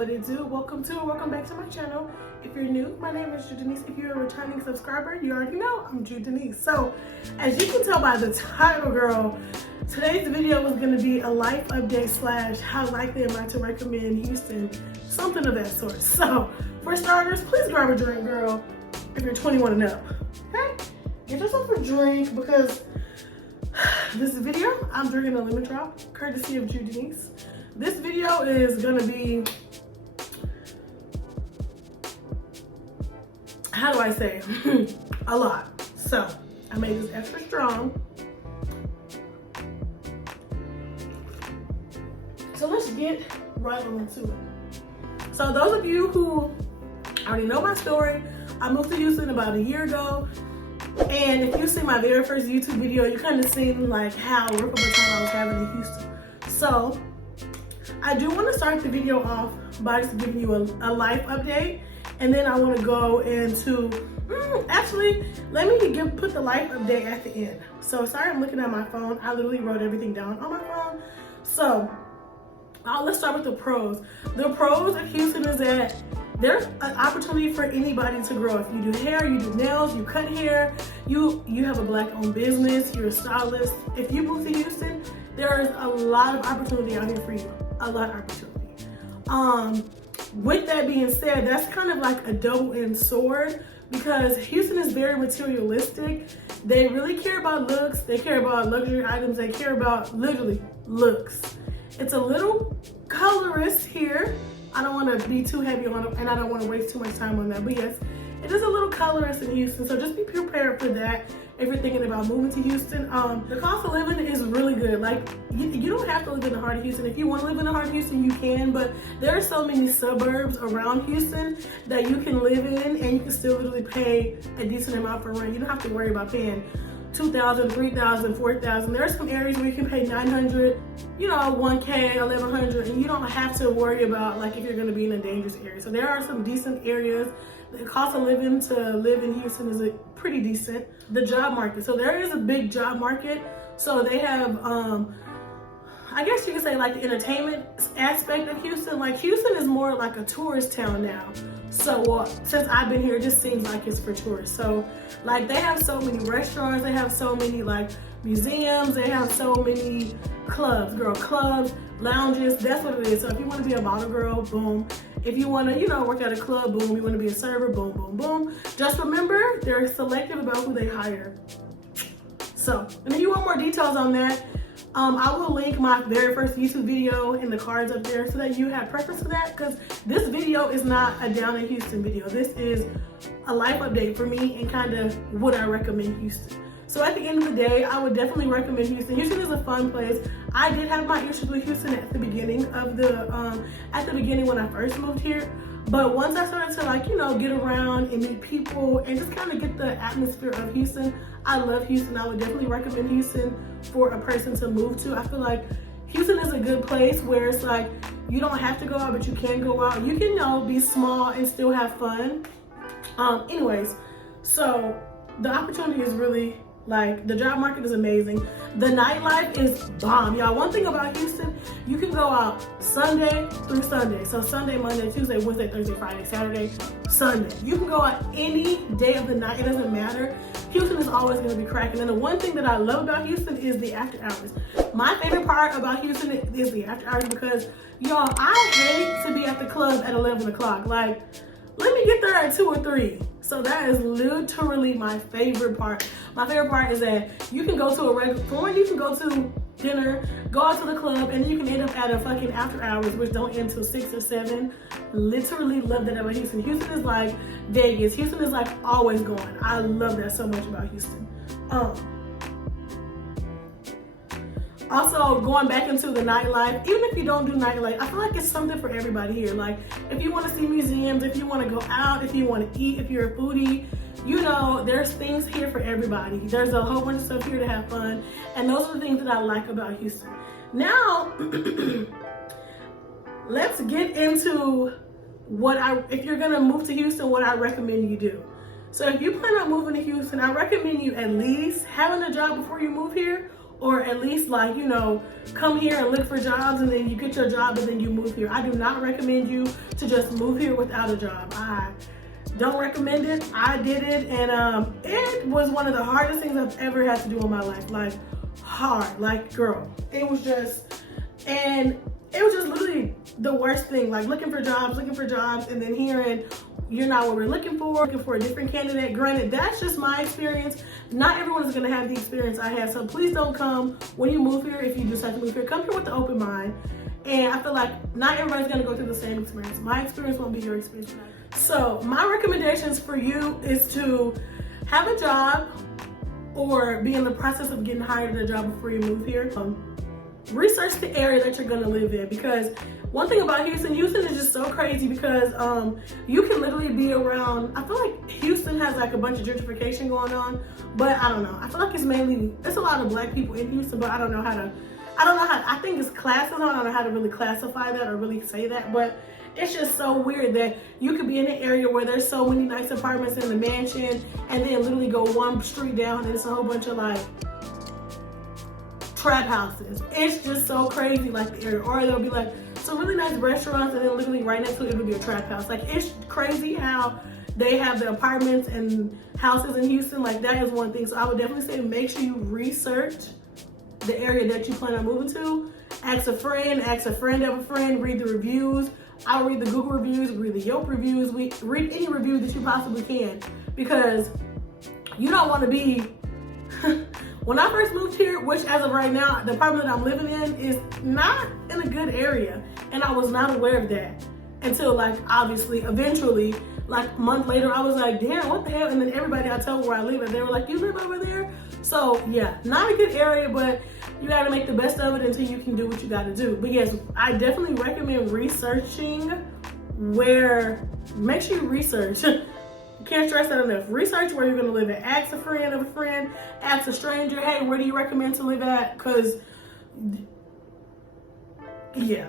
What it do? Welcome back to my channel. If you're new, my name is Jude Denise. If you're a returning subscriber, you already know I'm Jude Denise. So as you can tell by the title, girl, today's video is going to be a life update slash how likely am I to recommend Houston, something of that sort. So for starters, please grab a drink, girl, if you're 21 and up. Okay, get yourself a drink because this video I'm drinking a lemon drop courtesy of Jude Denise. This video is gonna be, how do I say, a lot. So I made this extra strong. So let's get right on into it. So those of you who already know my story, I moved to Houston about a year ago. And if you see my very first YouTube video, you kind of seen like how rough of a time I was having in Houston. So I do want to start the video off by just giving you a life update, and then I want to go into, actually, let me put the life update at the end. So sorry, I'm looking at my phone. I literally wrote everything down on my phone. So let's start with the pros. The pros of Houston is that there's an opportunity for anybody to grow. If you do hair, you do nails, you cut hair, you have a Black-owned business, you're a stylist. If you move to Houston, there is a lot of opportunity out here for you. A lot of opportunity. With that being said, that's kind of like a double-edged sword because Houston is very materialistic. They really care about looks. They care about luxury items. They care about literally looks. It's a little colorist here. I don't want to be too heavy on it, and I don't want to waste too much time on that. But yes, it is a little colorist in Houston, so just be prepared for that if you're thinking about moving to Houston. The cost of living is really good. Like, you don't have to live in the heart of Houston. If you want to live in the heart of Houston, you can, but there are so many suburbs around Houston that you can live in, and you can still literally pay a decent amount for rent. You don't have to worry about paying $2,000, $3,000, $4,000. There are some areas where you can pay $900, $1K, $1,100, and you don't have to worry about like if you're going to be in a dangerous area. So there are some decent areas. The cost of living to live in Houston is pretty decent. The job market. So there is a big job market. So they have, I guess you could say like the entertainment aspect of Houston. Like Houston is more like a tourist town now. So since I've been here, it just seems like it's for tourists. So like they have so many restaurants, they have so many like museums, they have so many clubs, clubs, lounges, that's what it is. So if you want to be a model girl, boom. If you want to, work at a club, boom. You want to be a server, boom, boom, boom. Just remember, they're selective about who they hire. So, and if you want more details on that, I will link my very first YouTube video in the cards up there so that you have preference for that, because this video is not a down in Houston video. This is a life update for me and kind of what I recommend Houston. So at the end of the day, I would definitely recommend Houston. Houston is a fun place. I did have my issues with Houston at the beginning of when I first moved here. But once I started to get around and meet people and just kind of get the atmosphere of Houston, I love Houston. I would definitely recommend Houston for a person to move to. I feel like Houston is a good place where it's like, you don't have to go out, but you can go out. You can, be small and still have fun. Anyways, so the opportunity is really, the job market is amazing. The nightlife is bomb, y'all. One thing about Houston, you can go out Sunday through Sunday. So Sunday, Monday, Tuesday, Wednesday, Thursday, Friday, Saturday, Sunday. You can go out any day of the night. It doesn't matter. Houston is always going to be cracking. And the one thing that I love about Houston is the after hours. My favorite part about Houston is the after hours because, y'all, I hate to be at the club at 11 o'clock. Like, let me get there at 2 or 3. So that is literally my favorite part. My favorite part is that you can go to a regular point, you can go to dinner, go out to the club, and you can end up at a fucking after hours, which don't end till 6 or 7. Literally love that about Houston. Houston is like Vegas. Houston is like always going. I love that so much about Houston. Also, going back into the nightlife, even if you don't do nightlife, I feel like it's something for everybody here. Like, if you want to see museums, if you want to go out, if you want to eat, if you're a foodie, there's things here for everybody. There's a whole bunch of stuff here to have fun, and those are the things that I like about Houston. Now, let's get into if you're gonna move to Houston, what I recommend you do. So if you plan on moving to Houston, I recommend you at least having a job before you move here, or at least like, you know, come here and look for jobs and then you get your job and then you move here. I do not recommend you to just move here without a job. I don't recommend it. I did it, and it was one of the hardest things I've ever had to do in my life. Like, hard, like, girl, it was just literally the worst thing. Like, looking for jobs, and then hearing you're not what we're looking for a different candidate. Granted, that's just my experience. Not everyone is gonna have the experience I had, so please don't come when you move here. If you decide to move here, come here with an open mind. And I feel like not everybody's gonna go through the same experience. My experience won't be your experience. So my recommendations for you is to have a job or be in the process of getting hired at a job before you move here. Research the area that you're gonna live in, because one thing about Houston is just so crazy because you can literally be around, I feel like Houston has like a bunch of gentrification going on, but I don't know. I feel like it's a lot of black people in Houston, but I think it's classes. I don't know how to really classify that or really say that, but it's just so weird that you could be in an area where there's so many nice apartments in the mansion and then literally go one street down and it's a whole bunch of like trap houses. It's just so crazy, like the area. Or there'll be like some really nice restaurants and then literally right next to it, it'll be a trap house. Like, it's crazy how they have the apartments and houses in Houston. Like, that is one thing. So I would definitely say make sure you research the area that you plan on moving to. Ask a friend of a friend, read the reviews. I'll read the Google reviews, read the Yelp reviews, read any review that you possibly can, because you don't want to be when I first moved here, which as of right now, the apartment that I'm living in is not in a good area, and I was not aware of that until like obviously eventually like a month later I was like, damn, what the hell? And then everybody I told where I live, and they were like, you live over there? So yeah, not a good area, but you got to make the best of it until you can do what you got to do. But yes, I definitely recommend researching make sure you research. Can't stress that enough. Research where you're going to live at. Ask a friend of a friend, ask a stranger, hey, where do you recommend to live at? Because, yeah.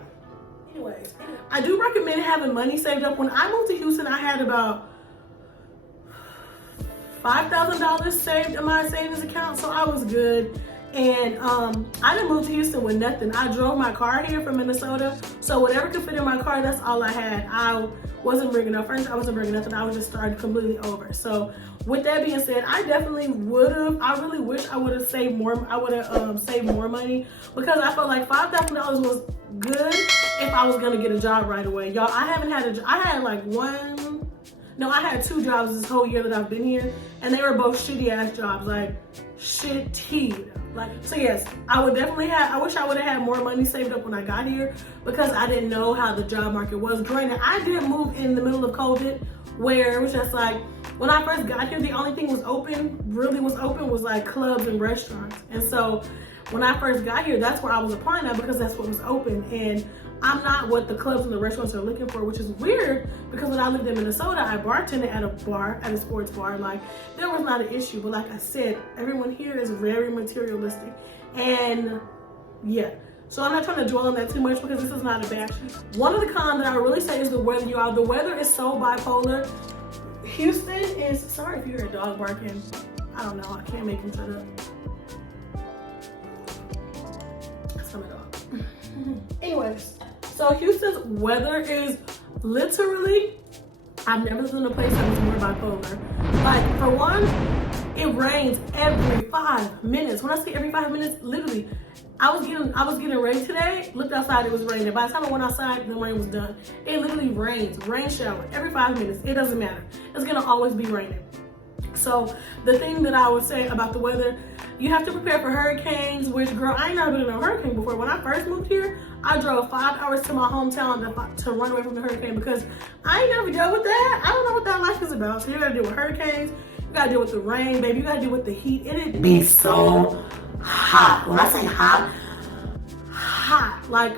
Anyways, I do recommend having money saved up. When I moved to Houston, I had about $5,000 saved in my savings account, so I was good. And I didn't move to Houston with nothing. I drove my car here from Minnesota, so whatever could fit in my car, that's all I had. I wasn't bringing no furniture, I wasn't bringing nothing. I was just starting completely over. So with that being said, I definitely I really wish I would have saved more. I would have saved more money, because I felt like $5,000 was good if I was gonna get a job right away. Y'all, I haven't had I had 2 jobs this whole year that I've been here, and they were both shitty ass jobs, like shitty. So yes, I wish I would have had more money saved up when I got here, because I didn't know how the job market was. Granted, I did move in the middle of COVID, where it was just like, when I first got here, the only thing really was open was like clubs and restaurants. And so when I first got here, that's where I was applying at, because that's what was open. And I'm not what the clubs and the restaurants are looking for, which is weird, because when I lived in Minnesota, I bartended at a sports bar. Like, there was not an issue. But like I said, everyone here is very materialistic. And yeah, so I'm not trying to dwell on that too much, because this is not a bash. One of the cons that I really say is the weather, y'all. The weather is so bipolar. Houston is, sorry if you hear a dog barking. I don't know, I can't make him shut up. That's my dog. Anyways. So Houston's weather is literally, I've never lived in a place that was more bipolar. Like, for one, it rains every 5 minutes. When I say every 5 minutes, literally, I was getting ready today, looked outside, it was raining. By the time I went outside, the rain was done. It literally rains, rain shower, every 5 minutes. It doesn't matter. It's gonna always be raining. So the thing that I would say about the weather, you have to prepare for hurricanes, which, girl, I ain't never been in a hurricane before. When I first moved here, I drove 5 hours to my hometown to run away from the hurricane, because I ain't never dealt with that. I don't know what that life is about. So you gotta deal with hurricanes, you gotta deal with the rain, baby, you gotta deal with the heat. It'd be so hot. When I say hot, like,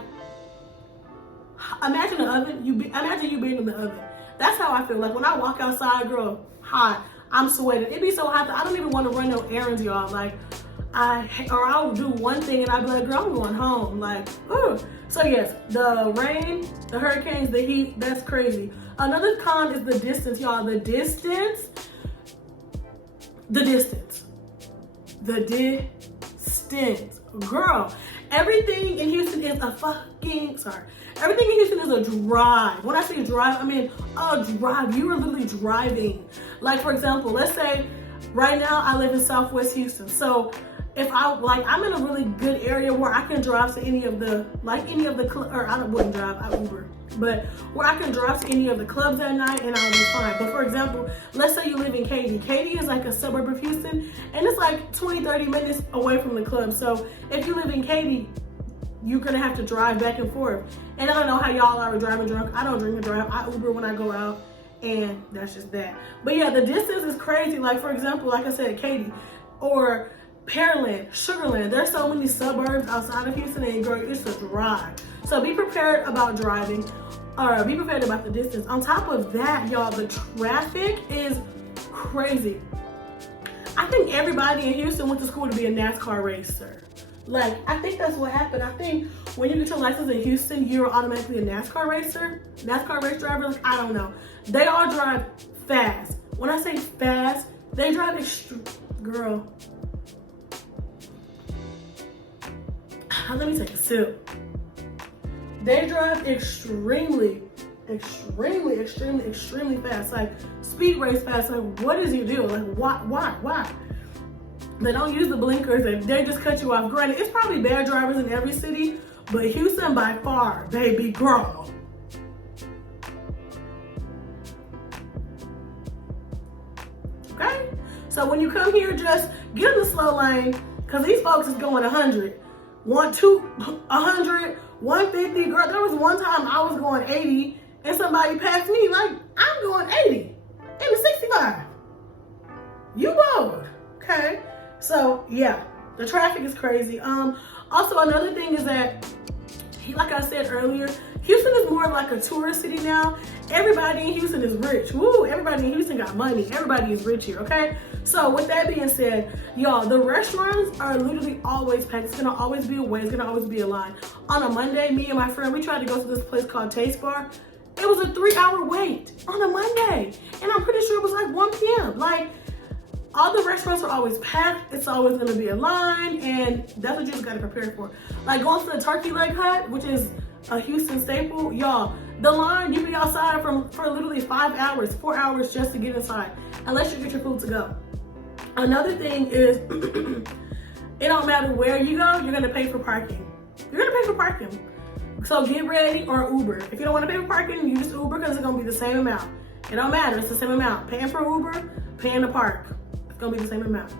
imagine an oven. Imagine you being in the oven. That's how I feel. Like, when I walk outside, girl, hot. I'm sweating. It'd be so hot that I don't even want to run no errands, y'all. Like, I'll do one thing and I'll be like, girl, I'm going home. Like, ooh. So yes, the rain, the hurricanes, the heat, that's crazy. Another con is the distance, y'all. The distance. girl, everything in Houston is everything in Houston is a drive. When I say drive, I mean a drive. You are literally driving. Like, for example, let's say right now I live in Southwest Houston. So if I'm in a really good area where I can drive to any of the or I wouldn't drive, I Uber, but where I can drive to any of the clubs at night and I'll be fine. But for example, let's say you live in Katy. Katy is like a suburb of Houston and it's like 20-30 minutes away from the club. So if you live in Katy, you're gonna have to drive back and forth. And I don't know how y'all are driving drunk. I don't drink and drive. I Uber when I go out, and that's just that. But yeah, the distance is crazy. Like, for example, like I said, Katy or Pearland, Sugarland, there's so many suburbs outside of Houston, and girl, it's a drive. So be prepared about driving, or be prepared about the distance. On top of that, y'all, the traffic is crazy. I think everybody in Houston went to school to be a NASCAR racer. Like, I think that's what happened. I think when you get your license in Houston, you're automatically a NASCAR racer, NASCAR race driver. Like, I don't know. They all drive fast. When I say fast, they drive girl. Let me take a sip. They drive extremely fast. Like, speed race fast. Like, what is your deal? Like, why? They don't use the blinkers and they just cut you off. Granted, it's probably bad drivers in every city, but Houston by far, baby girl. Okay? So when you come here, just get in the slow lane, because these folks is going 100. 100, 150. Girl, there was one time I was going 80 and somebody passed me. Like, I'm going 80 in the 65. You bold. Okay? So yeah, the traffic is crazy. Also another thing is that, like I said earlier, Houston is more like a tourist city now. Everybody in Houston is rich. Woo, everybody in Houston got money. Everybody is rich here, okay? So with that being said, y'all, the restaurants are literally always packed. It's gonna always be a wait. It's gonna always be a line. On a Monday, me and my friend, we tried to go to this place called Taste Bar. It was a 3-hour wait on a Monday. And I'm pretty sure it was like 1 p.m. Like, all the restaurants are always packed. It's always gonna be a line, and that's what you just gotta prepare for. Like going to the Turkey Leg Hut, which is a Houston staple, y'all, the line, you be outside for literally 5 hours, 4 hours just to get inside, unless you get your food to go. Another thing is, it don't matter where you go, you're gonna pay for parking. You're gonna pay for parking. So get ready or Uber. If you don't wanna pay for parking, use Uber because it's gonna be the same amount. It don't matter, it's the same amount. Paying for Uber, paying to park. It's gonna be the same amount.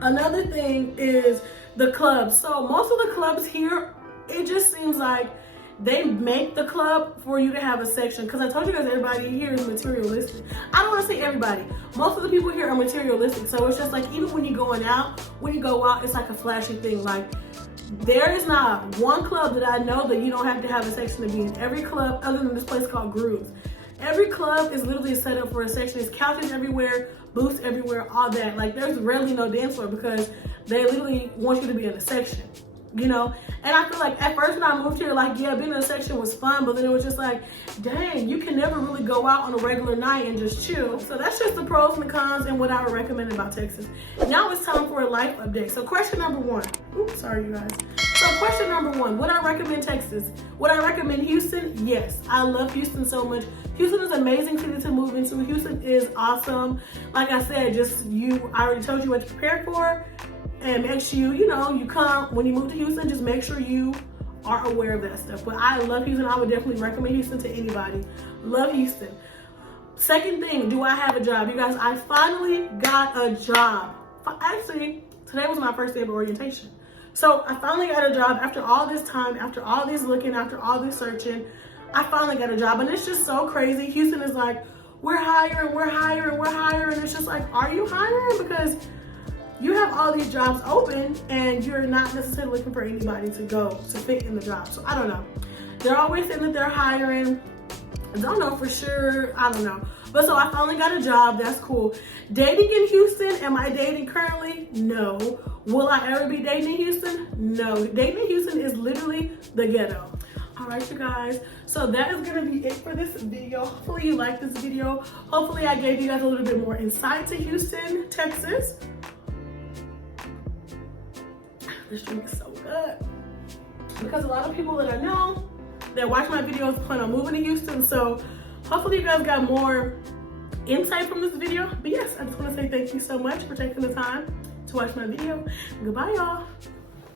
Another thing is the clubs. So most of the clubs here, it just seems like they make the club for you to have a section. Because I told you guys everybody here is materialistic. I don't want to say everybody. Most of the people here are materialistic. So it's just like, even when you go out, it's like a flashy thing. Like, there is not one club that I know that you don't have to have a section to be in. Every club, other than this place called Grooves, every club is literally set up for a section. There's couches everywhere, booths everywhere, all that. Like, there's rarely no dance floor because they literally want you to be in a section, you know? And I feel like at first when I moved here, like, yeah, being in a section was fun, but then it was just like, dang, you can never really go out on a regular night and just chill. So that's just the pros and the cons and what I would recommend about Texas. Now it's time for a life update. So question number one. Oops, sorry, you guys. So question number one, would I recommend Texas? Would I recommend Houston? Yes, I love Houston so much. Houston is an amazing city to move into. Houston is awesome. Like I said, I already told you what to prepare for, and make sure you come, when you move to Houston, just make sure you are aware of that stuff. But I love Houston. I would definitely recommend Houston to anybody. Love Houston. Second thing, do I have a job? You guys, I finally got a job. Actually, today was my first day of orientation. So I finally got a job after all this time, after all this looking, after all this searching. I finally got a job, and it's just so crazy. Houston is like, we're hiring. It's just like, are you hiring? Because you have all these jobs open and you're not necessarily looking for anybody to fit in the job. So I don't know. They're always saying that they're hiring. I don't know for sure. I don't know. But so I finally got a job. That's cool. Dating in Houston, am I dating currently? No. Will I ever be dating in Houston? No. Dating in Houston is literally the ghetto. All right, you guys. So that is gonna be it for this video. Hopefully you liked this video. Hopefully I gave you guys a little bit more insight to Houston, Texas. This drink is so good. Because a lot of people that I know that watch my videos plan on moving to Houston. So hopefully you guys got more insight from this video. But yes, I just want to say thank you so much for taking the time to watch my video. Goodbye, y'all.